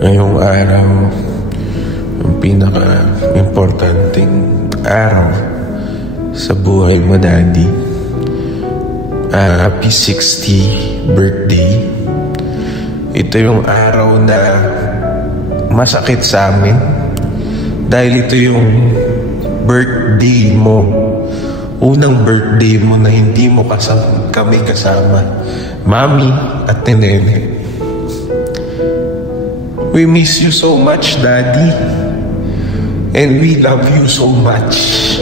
Ngayong araw, ang pinaka-importanting araw sa buhay mo, Daddy. Happy 60th birthday. Ito yung araw na masakit sa amin dahil ito yung birthday mo. Unang birthday mo na hindi mo kami kasama, Mami at Nene. We miss you so much, Daddy. And we love you so much.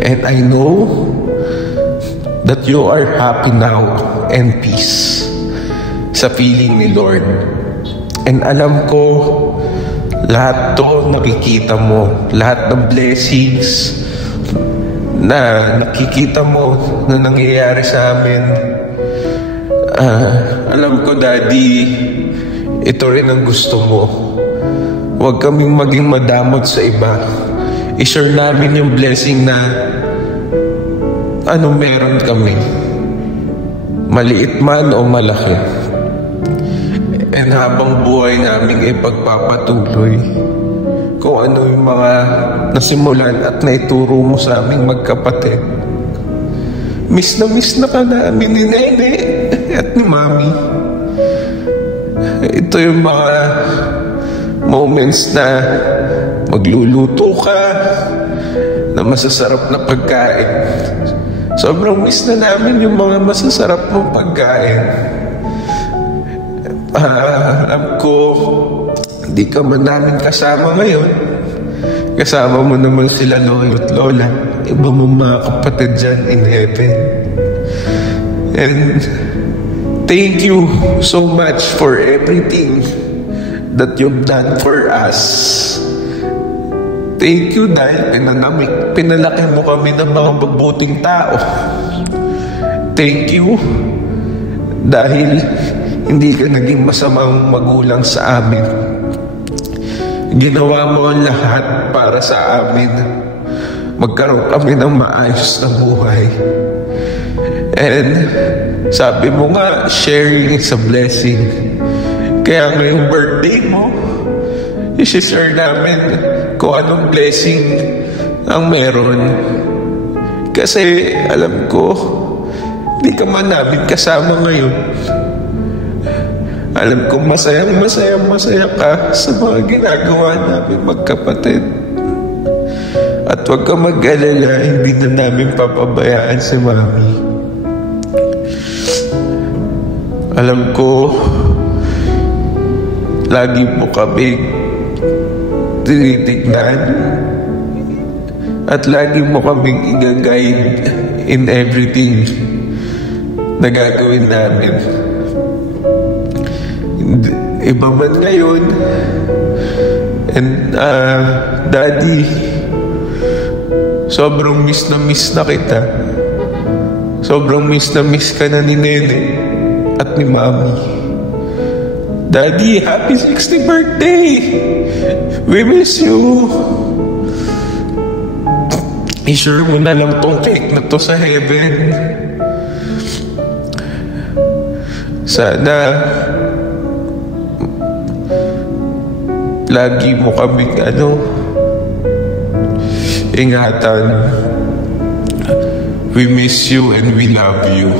And I know that you are happy now and peace sa piling ni Lord. And alam ko, lahat to nakikita mo, lahat ng blessings na nakikita mo na nangyayari sa amin. Alam ko, Daddy, ito rin ang gusto mo. Huwag kaming maging madamot sa iba. I-share namin yung blessing na meron kami. Maliit man o malaki. And habang buhay namin ipagpapatuloy kung ano yung mga nasimulan at naituro mo sa aming magkapatid. Miss na ka namin ni Nene at ni Mami. Ito yung mga moments na magluluto ka na masasarap na pagkain. Sobrang miss na namin yung mga masasarap mong pagkain. Alam ko, hindi ka man namin kasama ngayon. Kasama mo naman sila Lolo at Lola. Iba mong mga kapatid dyan in heaven. And thank you so much for everything that you've done for us. Thank you dahil pinalaki mo kami ng mga mabuting tao. Thank you dahil hindi ka naging masamang magulang sa amin. Ginawa mo ang lahat para sa amin. Magkaroon kami ng maayos na buhay. And sabi mo nga, sharing is a blessing. Kaya ngayong birthday mo, isi-share namin kung anong blessing ang meron. Kasi alam ko, hindi ka man namin kasama ngayon. Alam ko masaya ka sa mga ginagawa namin magkapatid. At huwag ka mag-alala, hindi na namin papabayaan si Mami. Alam ko, lagi mo kami tinitignan at lagi mo kaming i-guide in everything na gagawin namin. Iba man ngayon. And Daddy, sobrang miss na kita. Sobrang miss ka na ni Nene at ni Mami. Daddy, happy 60th birthday! We miss you! I-share mo na lang tong cake na to sa heaven. Sana lagi mo kaming ingatan. We miss you and we love you.